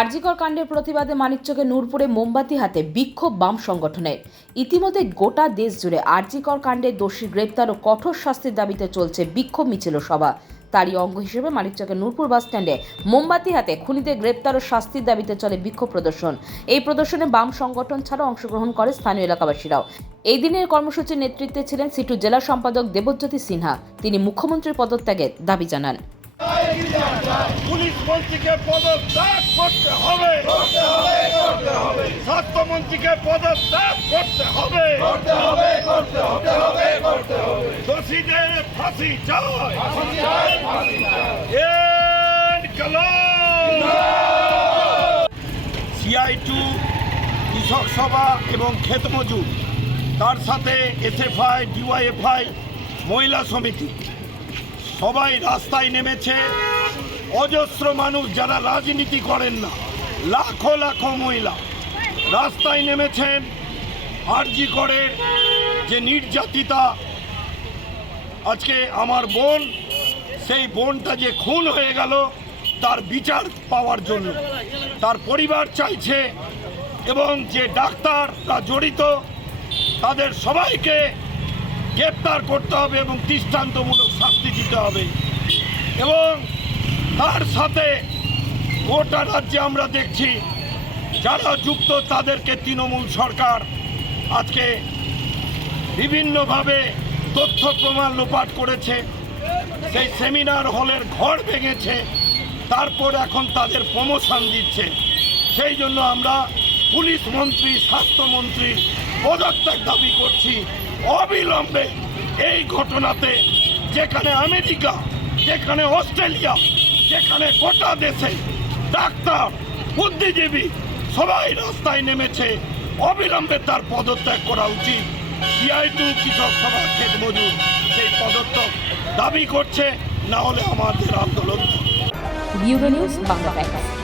আরজিকর কাণ্ডের প্রতিবাদে মানিকচকে নূরপুরে মোমবাতি হাতে বিক্ষোভ বাম সংগঠনের। ইতিমধ্যে গোটা দেশ জুড়ে আরজিকর কাণ্ডের দোষী গ্রেপ্তার ও কঠোর শাস্তির দাবিতে চলছে বিক্ষোভ মিছিল ও সভা। তারই অঙ্গ হিসেবে মানিকচকের নূরপুর বাস স্ট্যান্ডে মোমবাতি হাতে খুনিদের গ্রেপ্তার ও শাস্তির দাবিতে চলে বিক্ষোভ প্রদর্শন। এই প্রদর্শনে বাম সংগঠন ছাড়াও অংশগ্রহণ করে স্থানীয় এলাকাবাসীরাও। এই দিনের কর্মসূচির নেতৃত্বে ছিলেন সিটু জেলা সম্পাদক দেবজ্যোতি সিনহা। তিনি মুখ্যমন্ত্রীর পদত্যাগের দাবি জানান। পুলিশ মন্ত্রীকে পদত্যাগ করতে হবে, স্বাস্থ্যমন্ত্রীকে পদত্যাগ করতে হবে, দোষীদের ফাঁসি চাই। CI2 কৃষক সভা এবং ক্ষেত মজুর, তার সাথে SFI, DYFI, মহিলা সমিতি সবাই রাস্তায় নেমেছে। অজস্র মানুষ যারা রাজনীতি করেন না, লাখো লাখো মহিলা রাস্তায় নেমেছেন। আরজিকরের যে নির্যাতিতা, আজকে আমার বোন, সেই বোনটা যে খুন হয়ে গেল, তার বিচার পাওয়ার জন্য তার পরিবার চাইছে, এবং যে ডাক্তাররা জড়িত তাদের সবাইকে গ্রেপ্তার করতে হবে এবং দৃষ্টান্তমূলক শাস্তি দিতে হবে। এবং তার সাথে গোটা রাজ্যে আমরা দেখছি যারা যুক্ত তাদেরকে তৃণমূল সরকার আজকে বিভিন্নভাবে তথ্য প্রমাণ লোপাট করেছে। সেই সেমিনার হলের ঘর ভেঙেছে, তারপর এখন তাদের প্রমোশন দিচ্ছে। সেই জন্য আমরা পুলিশ মন্ত্রী, স্বাস্থ্যমন্ত্রীর পদত্যাগ দাবি করছি অবিলম্বে। এই ঘটনাতে যেখানে আমেরিকা, যেখানে অস্ট্রেলিয়া, যেখানে গোটা দেশে ডাক্তার, বুদ্ধিজীবী সবাই রাস্তায় নেমেছে, অবিলম্বে তার পদত্যাগ করা উচিত। CI2 কৃষক সভা, ক্ষেত মজুর সেই পদত্যাগ দাবি করছে, না হলে আমাদের আন্দোলন। Bureau news Bangla Times.